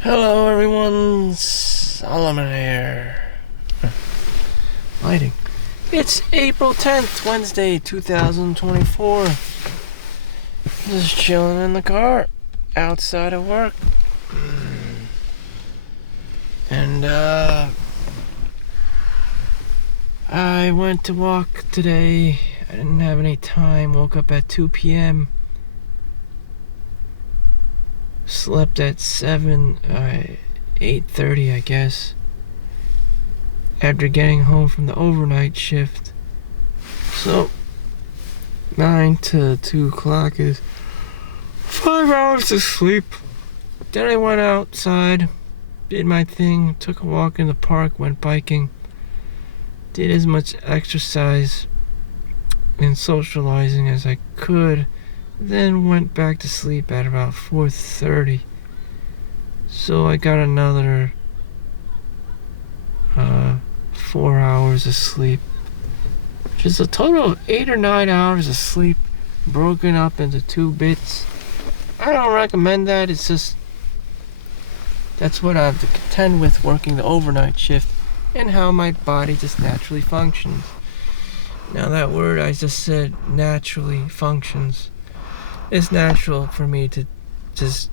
Hello everyone, Solomon here. Lighting. It's April 10th, Wednesday, 2024. Just chilling in the car, outside of work. And, I went to walk today. I didn't have any time, woke up at 2 p.m. Slept at 8:30, I guess, after getting home from the overnight shift. So 9 to 2 o'clock is 5 hours of sleep. Then I went outside, did my thing, took a walk in the park, went biking, did as much exercise and socializing as I could, then went back to sleep at about 4:30. So I got another 4 hours of sleep, which is a total of 8 or 9 hours of sleep broken up into 2 bits. I don't recommend that. It's just that's what I have to contend with working the overnight shift and how my body just naturally functions. Now that word I just said, naturally functions, it's natural for me to just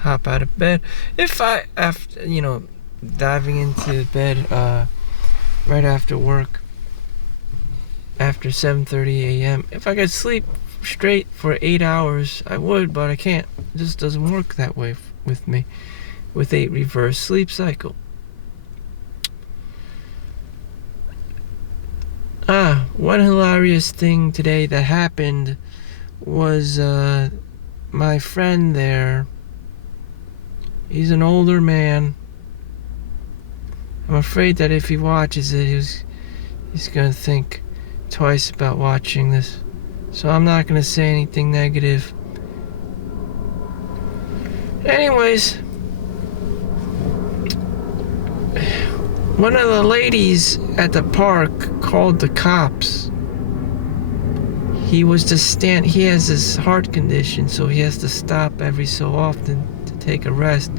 hop out of bed. If I, after, diving into bed right after work, after 7:30 a.m., if I could sleep straight for 8 hours, I would, but I can't. It just doesn't work that way with me, with a reverse sleep cycle. One hilarious thing today that happened was my friend there. He's an older man. I'm afraid that if he watches it, he's gonna think twice about watching this. So I'm not gonna say anything negative. Anyways, one of the ladies at the park called the cops. He has this heart condition, so he has to stop every so often to take a rest.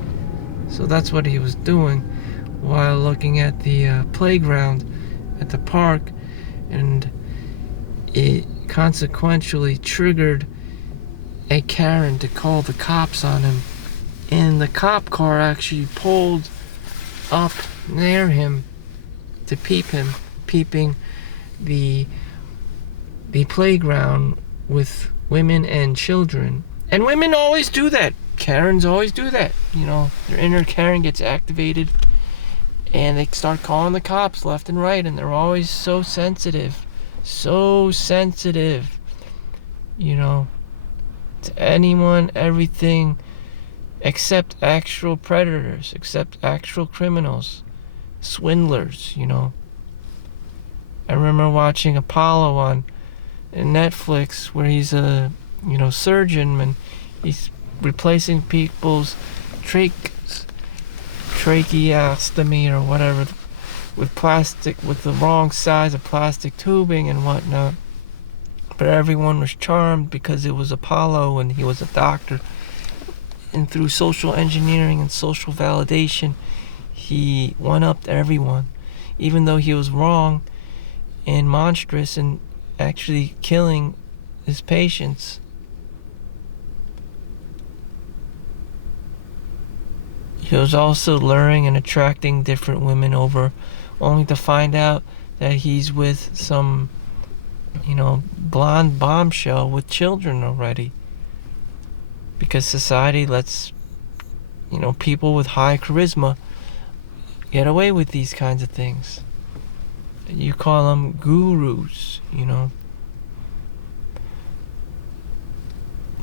So that's what he was doing while looking at the playground at the park, and it consequentially triggered a Karen to call the cops on him. And the cop car actually pulled up near him to peeping the playground with women and children. And women always do that. Karens always do that. Their inner Karen gets activated and they start calling the cops left and right, and they're always so sensitive. So sensitive. To anyone, everything, except actual predators, except actual criminals, swindlers. I remember watching Apollo on Netflix, where he's a surgeon, and he's replacing people's tracheostomy or whatever with plastic, with the wrong size of plastic tubing and whatnot. But everyone was charmed because it was Apollo and he was a doctor. And through social engineering and social validation, he one-upped everyone, even though he was wrong and monstrous and actually killing his patients. He was also luring and attracting different women over, only to find out that he's with some, blonde bombshell with children already. Because society lets, people with high charisma get away with these kinds of things. You call them gurus,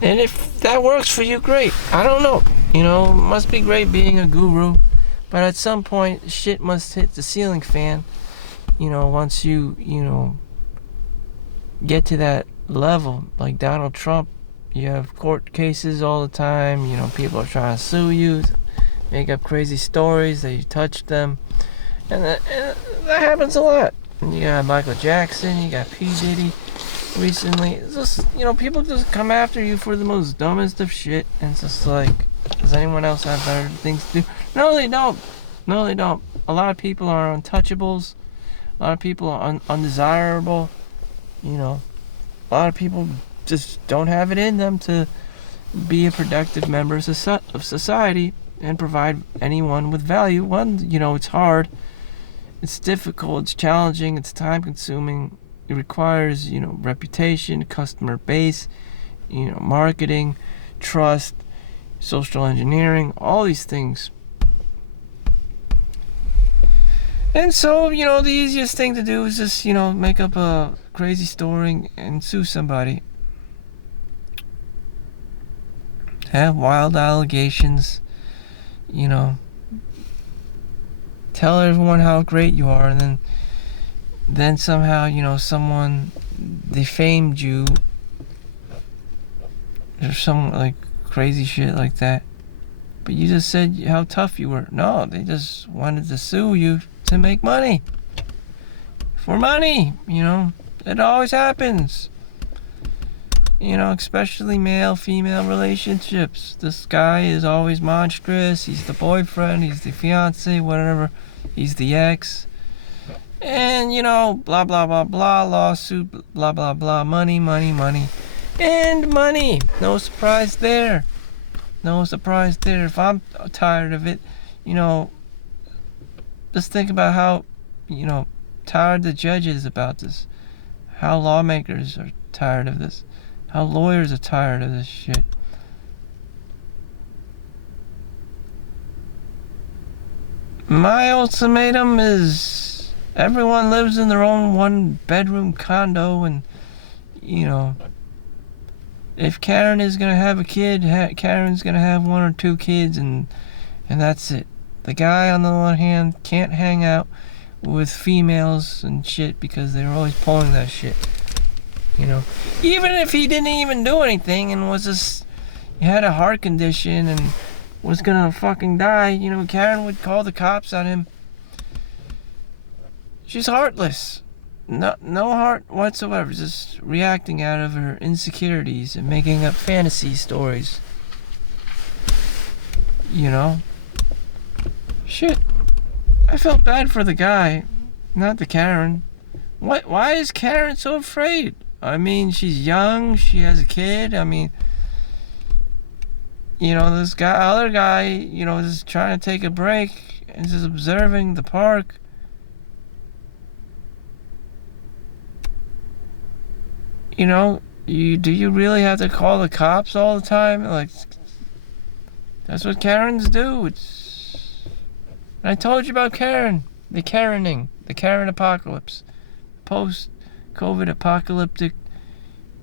And if that works for you, great. I don't know. It must be great being a guru. But at some point, shit must hit the ceiling fan. Once you, get to that level. Like Donald Trump, you have court cases all the time. People are trying to sue you, make up crazy stories that you touched them. And that happens a lot. And you got Michael Jackson, you got P. Diddy. Recently, it's just, people just come after you for the most dumbest of shit, and it's just like, is Does anyone else have better things to do? No, they don't. No, they don't. A lot of people are untouchables. A lot of people are undesirable. You know, a lot of people just don't have it in them to be a productive member of society and provide anyone with value. One, you know, it's hard. It's difficult. It's challenging. It's time consuming. It requires, you know, reputation, customer base, you know, marketing, trust, social engineering, all these things. And so, you know, the easiest thing to do is just, you know, make up a crazy story and sue somebody. Have wild allegations, you know, tell everyone how great you are, and then somehow, you know, someone defamed you or some like crazy shit like that. But you just said how tough you were. No, they just wanted to sue you to make money. For money, you know. It always happens. You know, especially male-female relationships. This guy is always monstrous. He's the boyfriend, he's the fiance, whatever. He's the ex. And, you know, blah, blah, blah, blah, lawsuit, blah, blah, blah, money, money, money. And money. No surprise there. No surprise there. If I'm tired of it, you know, just think about how, you know, tired the judge is about this. How lawmakers are tired of this. How lawyers are tired of this shit. My ultimatum is everyone lives in their own one-bedroom condo, and, you know, if Karen is going to have a kid, Karen's going to have one or two kids, and that's it. The guy, on the one hand, can't hang out with females and shit because they're always pulling that shit. You know, even if he didn't even do anything and was just, he had a heart condition and was gonna fucking die, you know, Karen would call the cops on him. She's heartless. No heart whatsoever. Just reacting out of her insecurities and making up fantasy stories. You know? Shit. I felt bad for the guy, not the Karen. Why is Karen so afraid? I mean, she's young, she has a kid. I mean, you know, this other guy, you know, is trying to take a break and just observing the park. You know, do you really have to call the cops all the time? Like, that's what Karens do. I told you about Karen, the Karening, the Karenapocolypse, post-COVID apocalyptic,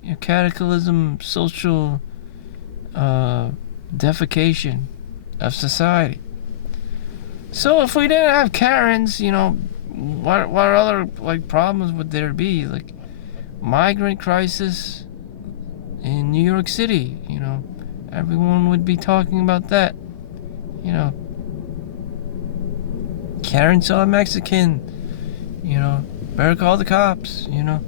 you know, cataclysm, social defecation of society. So if we didn't have Karens, you know, what other like problems would there be? Like migrant crisis in New York City, you know, everyone would be talking about that, you know. Karen saw a Mexican, you know, better call the cops, you know.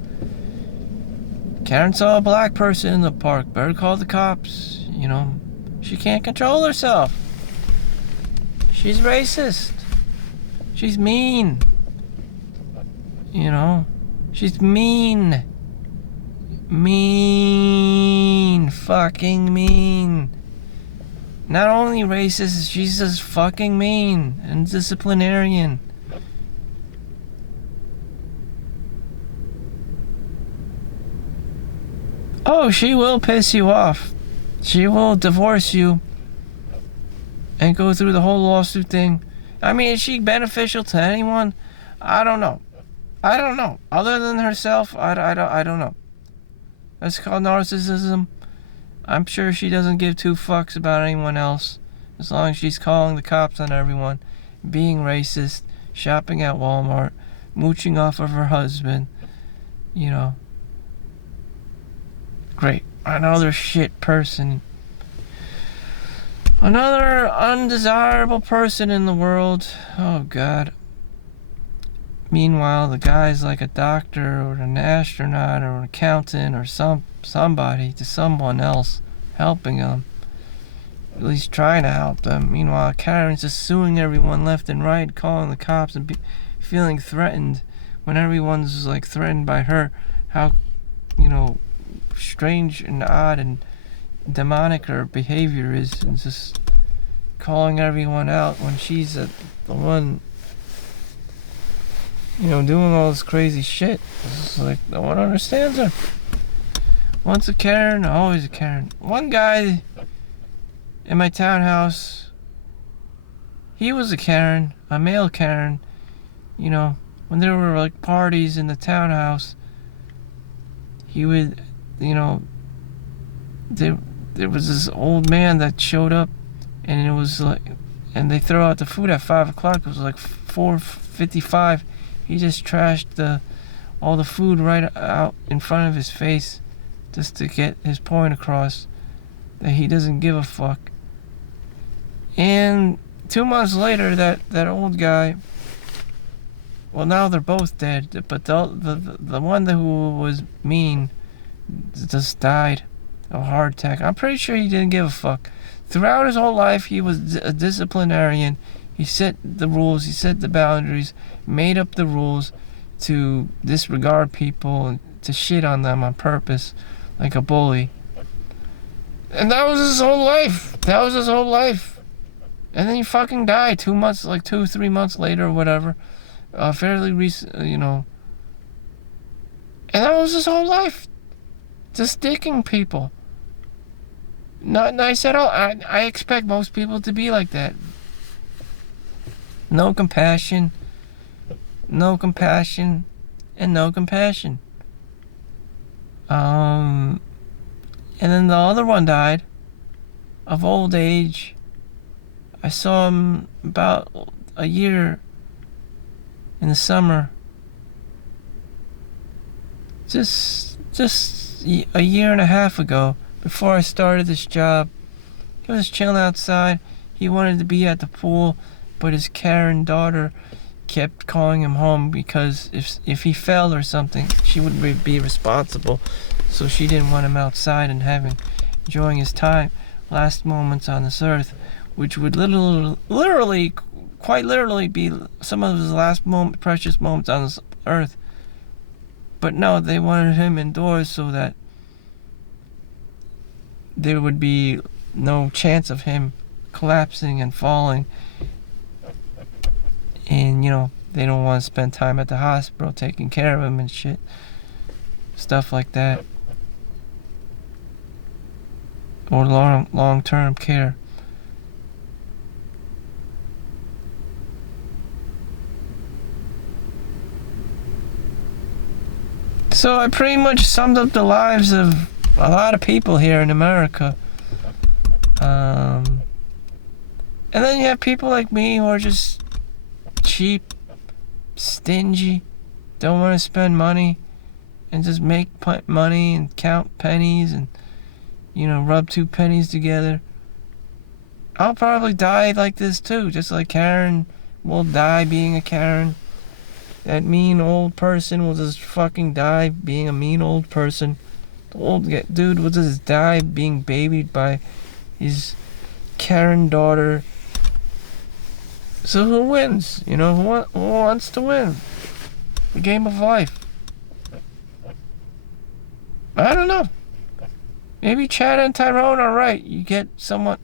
Karen saw a black person in the park, better call the cops, you know. She can't control herself. She's racist. She's mean. You know, she's mean. Mean. Fucking mean. Not only racist, she's just fucking mean and disciplinarian. Oh, she will piss you off. She will divorce you and go through the whole lawsuit thing. I mean, is she beneficial to anyone? I don't know. Other than herself, I don't know. That's called narcissism. I'm sure she doesn't give two fucks about anyone else, as long as she's calling the cops on everyone, being racist, shopping at Walmart, mooching off of her husband, you know. Great. Another shit person. Another undesirable person in the world. Oh, God. Meanwhile, the guy's like a doctor or an astronaut or an accountant or somebody to someone else helping him. at least trying to help them. Meanwhile, Karen's just suing everyone left and right, calling the cops and feeling threatened when everyone's like threatened by her. How, strange and odd and demonic her behavior is, and just calling everyone out when she's the one, doing all this crazy shit. It's like no one understands her. Once a Karen, always a Karen. One guy in my townhouse, he was a Karen, a male Karen. When there were like parties in the townhouse, he would, there was this old man that showed up, and it was like, and they throw out the food at 5 o'clock. It was like 4:55. He just trashed all the food right out in front of his face, just to get his point across that he doesn't give a fuck. And 2 months later, that old guy, well, now they're both dead, but the one who was mean just died of a heart attack. I'm pretty sure he didn't give a fuck. Throughout his whole life, he was a disciplinarian. He set the rules, he set the boundaries, made up the rules to disregard people and to shit on them on purpose, like a bully. And that was his whole life. And then he fucking died 2 months, like 2-3 months later or whatever. Fairly recent, And that was his whole life. Just dicking people. Not nice at all. I expect most people to be like that. No compassion, and no compassion. And then the other one died of old age. I saw him about a year in the summer. Just a year and a half ago, before I started this job. He was chilling outside. He wanted to be at the pool, but his Karen daughter kept calling him home because if he fell or something, she would be responsible. So she didn't want him outside and enjoying his time, last moments on this earth, which would quite literally be some of his last precious moments on this earth. But no, they wanted him indoors so that there would be no chance of him collapsing and falling. And, they don't want to spend time at the hospital taking care of him and shit. Stuff like that. Or long-term care. So I pretty much summed up the lives of a lot of people here in America. And then you have people like me who are just cheap, stingy, don't want to spend money, and just make money and count pennies and, rub 2 pennies together. I'll probably die like this too, just like Karen will die being a Karen. That mean old person will just fucking die being a mean old person. The old dude will just die being babied by his Karen daughter. So who wins? Who wants to win? The game of life. I don't know. Maybe Chad and Tyrone are right. You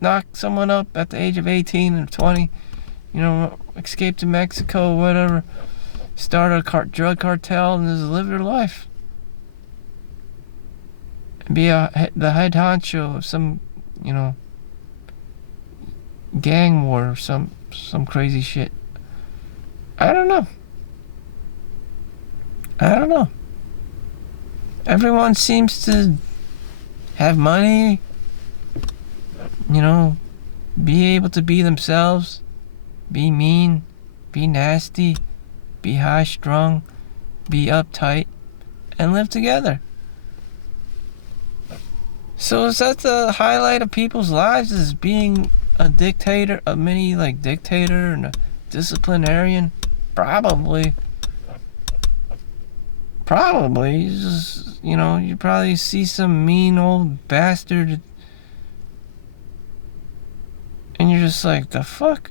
knock someone up at the age of 18 or 20, escape to Mexico or whatever, start a drug cartel and just live your life. And be the head honcho of some, gang war or some crazy shit. I don't know. Everyone seems to have money, be able to be themselves, be mean, be nasty, be high-strung, be uptight, and live together. So is that the highlight of people's lives, is being a dictator, a mini dictator and a disciplinarian? Probably. Just, you probably see some mean old bastard And you're just like, the fuck?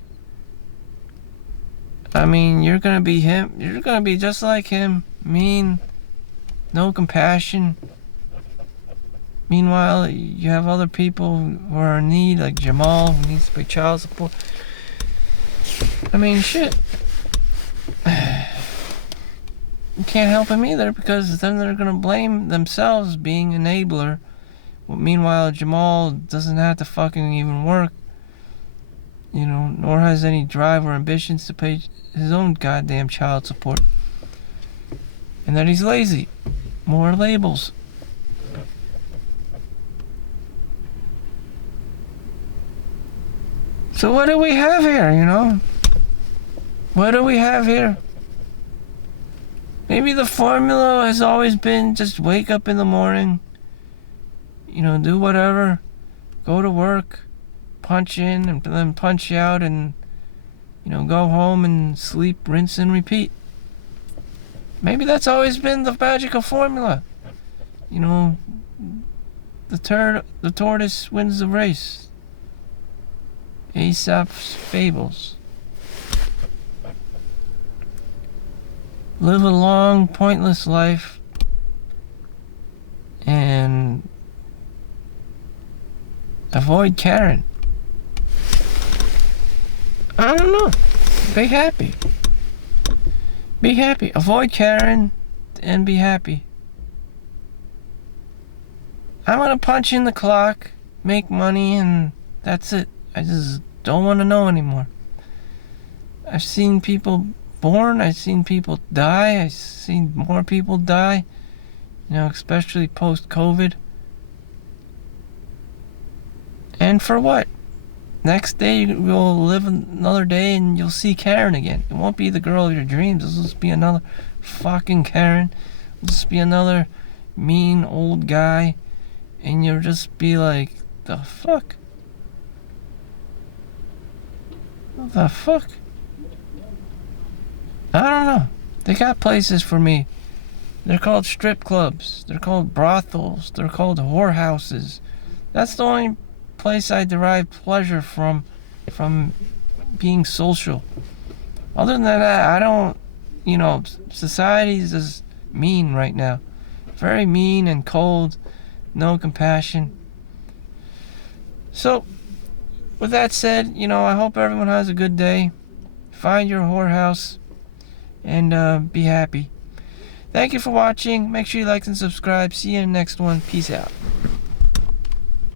I mean, you're gonna be him. You're gonna be just like him. Mean, no compassion. Meanwhile, you have other people who are in need, like Jamal, who needs to pay child support. I mean, shit. You can't help him either, because then they're gonna blame themselves being enabler. Well, meanwhile, Jamal doesn't have to fucking even work, nor has any drive or ambitions to pay his own goddamn child support. And that he's lazy. More labels. So what do we have here, What do we have here? Maybe the formula has always been just wake up in the morning, do whatever, go to work, punch in, and then punch out, and, go home and sleep, rinse and repeat. Maybe that's always been the magical formula. The tortoise wins the race. Aesop's fables. Live a long, pointless life and avoid Karen. I don't know. Be happy. Be happy. Avoid Karen and be happy. I'm gonna punch in the clock, make money, and that's it. I just don't want to know anymore. I've seen people born, I've seen people die, I've seen more people die, especially post-COVID. And for what? Next day you'll live another day and you'll see Karen again. It won't be the girl of your dreams. It'll just be another fucking Karen. It'll just be another mean old guy. And you'll just be like, the fuck? What the fuck? I don't know. They got places for me. They're called strip clubs. They're called brothels. They're called whorehouses. That's the only place I derive pleasure from being social. Other than that, I don't, society's just mean right now. Very mean and cold. No compassion. So, with that said, I hope everyone has a good day. Find your whorehouse and be happy. Thank you for watching. Make sure you like and subscribe. See you in the next one. Peace out.